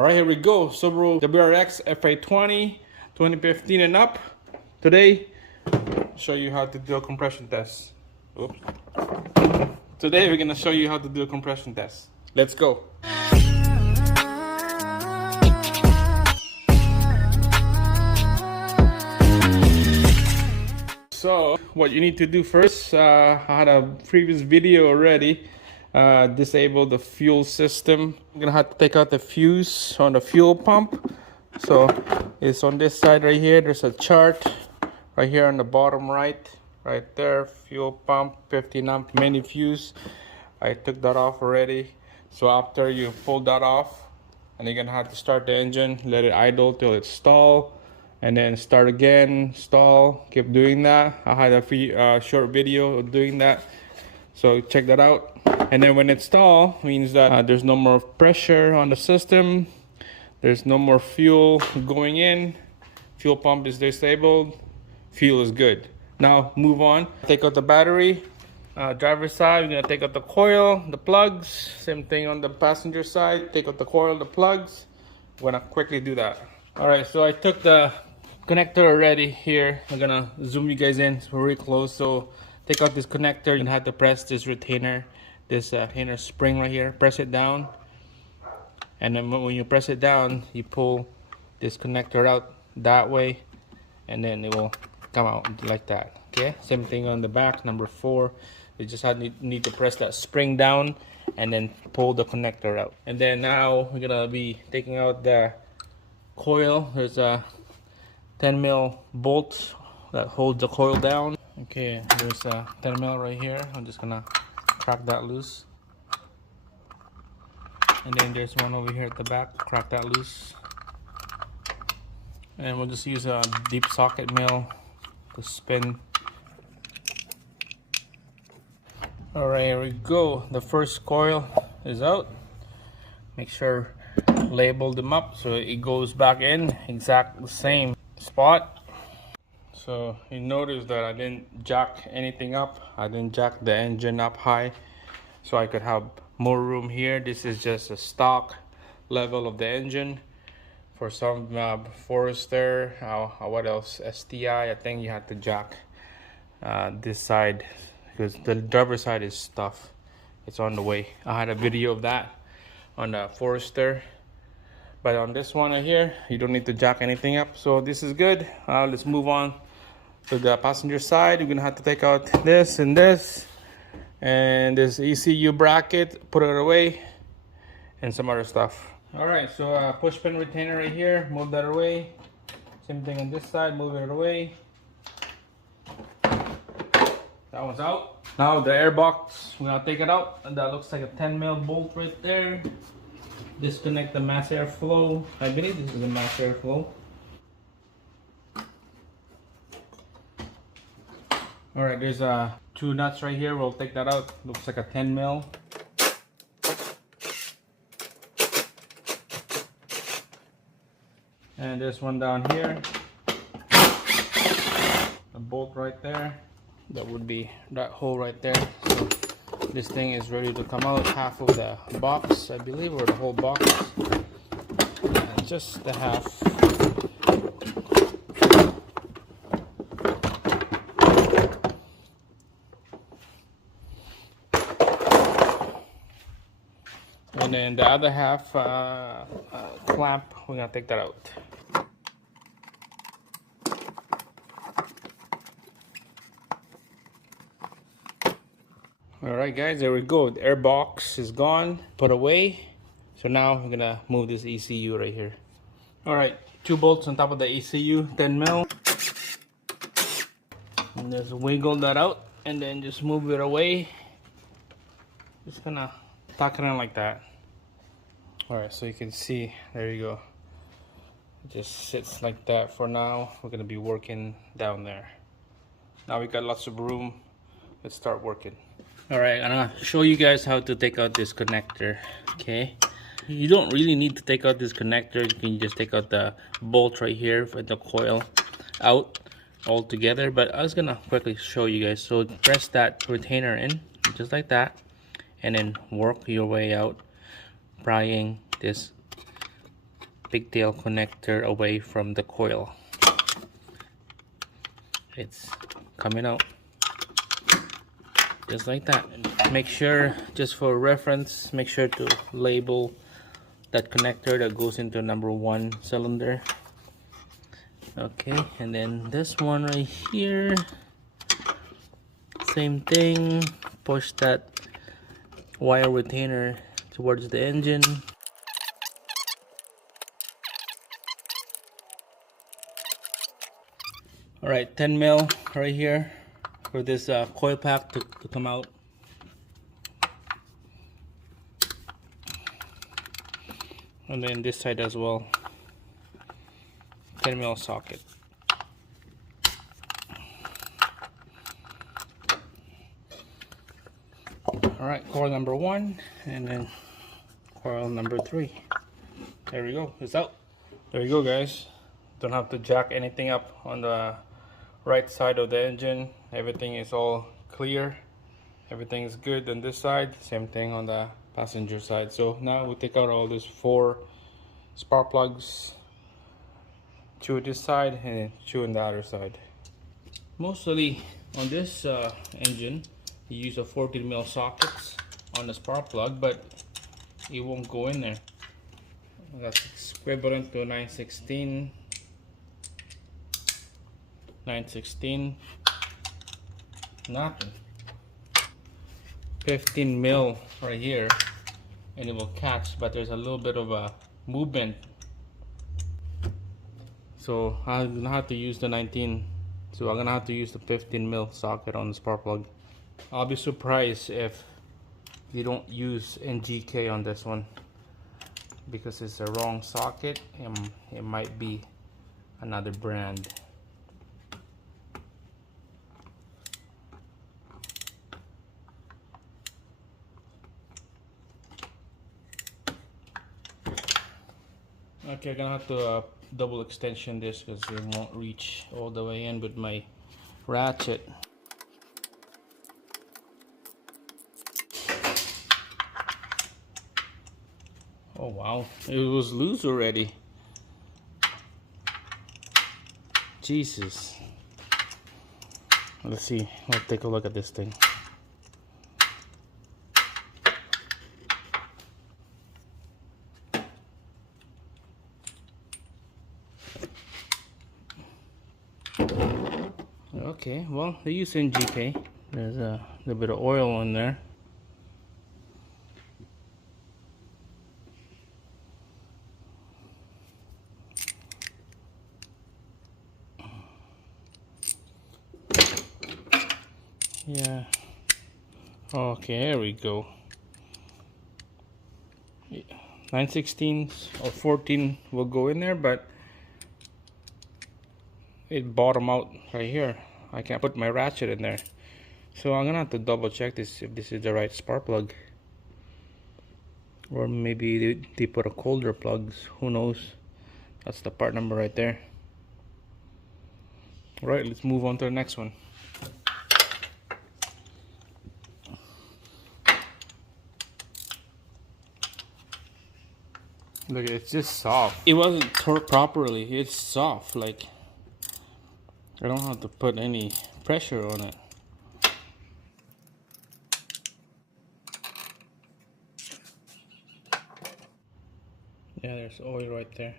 Alright, here we go. Subaru Wrx FA20 2015 and up. Today, I'll show you how to do a compression test. Oops. Today we're gonna show you how to do a compression test. Let's go. So what you need to do first, I had a previous video already. Disable the fuel system. I'm gonna have to take out the fuse on the fuel pump. So it's on this side right here. There's a chart right here on the bottom right there. Fuel pump 15 amp mini fuse. I took that off already. So after you pull that off, and you're gonna have to start the engine, let it idle till it stall, and then start again, stall, keep doing that. I had a short video of doing that, so check that out. And then when it stall, means that there's no more pressure on the system, there's no more fuel going in, fuel pump is disabled, fuel is good. Now move on, take out the battery. Driver's side, we're gonna take out the coil, the plugs. Same thing on the passenger side, take out the coil, the plugs. I'm gonna quickly do that. All right, so I took the connector already here. I'm gonna zoom you guys in, so we're really close. So take out this connector, you have to press this retainer, this inner spring right here, press it down. And then when you press it down, you pull this connector out that way, and then it will come out like that. Okay, same thing on the back, number 4. You just need to press that spring down and then pull the connector out. And then now we're gonna be taking out the coil. There's a 10 mil bolt that holds the coil down. Okay, there's a 10 mil right here. I'm just gonna crack that loose. And then there's one over here at the back, crack that loose. And we'll just use a deep socket mill to spin. Alright, here we go. The first coil is out. Make sure label them up so it goes back in exact the same spot. So you notice that I didn't jack anything up. I didn't jack the engine up high so I could have more room here. This is just a stock level of the engine. For some Forester, what else, STI, I think you have to jack this side because the driver's side is tough. It's on the way. I had a video of that on the Forester, but on this one right here, you don't need to jack anything up, so this is good. Let's move on to the passenger side. You're gonna have to take out this and this and this ECU bracket, put it away, and some other stuff. All right, so push pin retainer right here, move that away. Same thing on this side, move it away. That one's out. Now the air box, we're gonna take it out, and that looks like a 10 mil bolt right there. Disconnect the mass airflow. I believe this is the mass airflow. All right, there's 2 nuts right here. We'll take that out. Looks like a 10 mil. And there's one down here. A bolt right there. That would be that hole right there. So this thing is ready to come out. Half of the box, I believe, or the whole box. And just the half. And then the other half clamp, we're gonna take that out. Alright guys, there we go. The air box is gone, put away. So now we're gonna move this ECU right here. Alright, 2 bolts on top of the ECU, 10 mil. And just wiggle that out and then just move it away. Just gonna tuck it in like that. Alright, so you can see, there you go. It just sits like that for now. We're gonna be working down there. Now we got lots of room. Let's start working. Alright, I'm gonna show you guys how to take out this connector. Okay, you don't really need to take out this connector. You can just take out the bolt right here for the coil out all together, but I was gonna quickly show you guys. So press that retainer in just like that, and then work your way out, prying this pigtail connector away from the coil. It's coming out just like that. And make sure, just for reference, make sure to label that connector that goes into number 1 cylinder. Okay, and then this one right here, same thing. Push that wire retainer towards the engine. Alright, 10 mil right here for this coil pack to come out. And then this side as well, 10 mil socket. Alright, coil number 1 and then coil number 3. There we go, it's out. There you go, guys. Don't have to jack anything up on the right side of the engine. Everything is all clear. Everything is good on this side. Same thing on the passenger side. So now we take out all these 4 spark plugs. 2 on this side and 2 on the other side. Mostly on this engine, you use a 14 mil sockets on the spark plug, but it won't go in there. That's equivalent to 916. 916, nothing. 15 mil right here and it will catch, but there's a little bit of a movement, so I'm gonna have to use the 19, so I'm gonna have to use the 15 mil socket on the spark plug. I'll be surprised if you don't use NGK on this one, because it's the wrong socket and it might be another brand. Okay, I'm gonna have to double extension this because it won't reach all the way in with my ratchet. Oh wow, it was loose already. Jesus. Let's see, let's take a look at this thing. Okay, well, they use NGK. There's a little bit of oil in there. Yeah. Okay, there we go. 9/16 or 14 will go in there, but it bottom out right here. I can't put my ratchet in there, so I'm gonna have to double check this if this is the right spark plug, or maybe they put a colder plugs, who knows. That's the part number right there. Alright, let's move on to the next one. Look, it's just soft. It wasn't torqued properly. It's soft. Like, I don't have to put any pressure on it. Yeah, there's oil right there.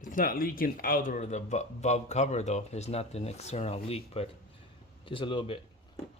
It's not leaking out of the valve cover though. There's not an external leak, but just a little bit.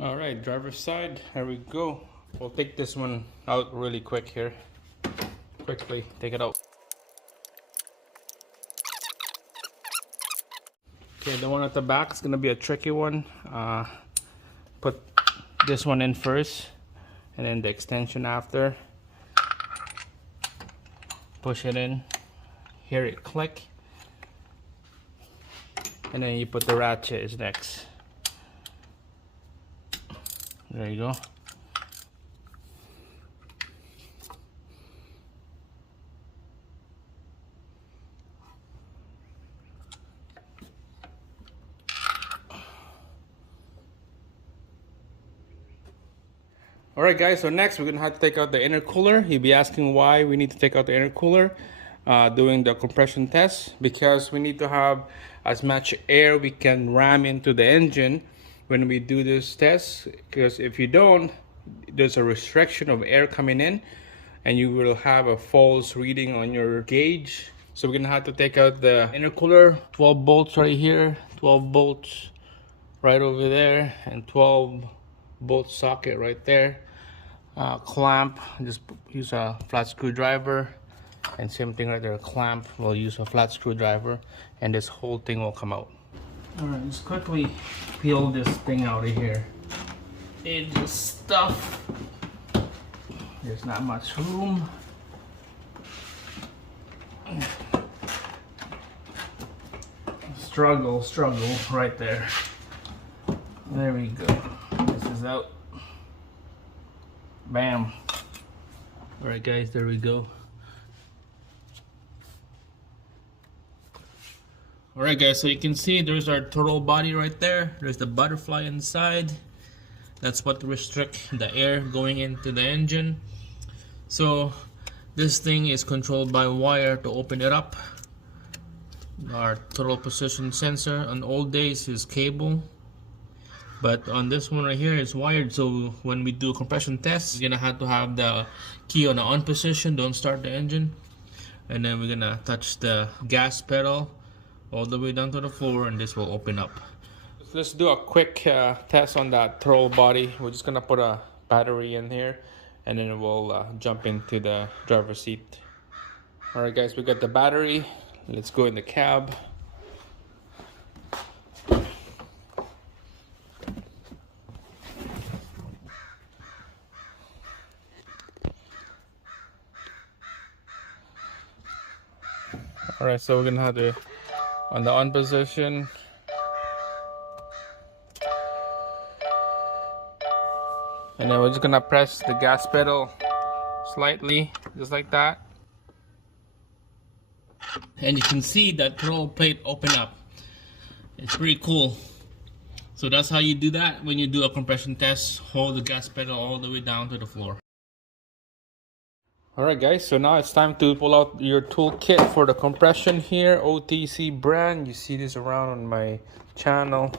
Alright, driver's side. There we go. We'll take this one out really quick here. Quickly take it out. Okay, the one at the back is gonna be a tricky one. Put this one in first and then the extension after. Push it in, hear it click, and then you put the ratchet is next. There you go. Alright guys, so next we're gonna have to take out the intercooler. You'll be asking why we need to take out the intercooler doing the compression test, because we need to have as much air we can ram into the engine when we do this test, because if you don't, there's a restriction of air coming in and you will have a false reading on your gauge. So we're gonna have to take out the intercooler. 12 bolts right here, 12 bolts right over there, and 12 bolt socket right there. Clamp, just use a flat screwdriver, and same thing right there, clamp, we'll use a flat screwdriver, and this whole thing will come out. Alright, just quickly peel this thing out of here. It's just stuff, there's not much room. Struggle right there. There we go. This is out. Bam. Alright guys, there we go. Alright guys, so you can see there's our throttle body right there. There's the butterfly inside. That's what restricts the air going into the engine. So this thing is controlled by wire to open it up. Our throttle position sensor on old days is cable, but on this one right here is wired. So when we do a compression test, we're gonna have to have the key on the on position, don't start the engine, and then we're gonna touch the gas pedal all the way down to the floor, and this will open up. Let's do a quick test on that throttle body. We're just gonna put a battery in here, and then we'll jump into the driver's seat. Alright guys, we got the battery. Let's go in the cab. Alright, so we're gonna have to, on the on position, and then we're just gonna press the gas pedal slightly, just like that. And you can see that throttle plate open up. It's pretty cool. So that's how you do that when you do a compression test. Hold the gas pedal all the way down to the floor. Alright guys, so now it's time to pull out your toolkit for the compression here. OTC brand. You see this around on my channel.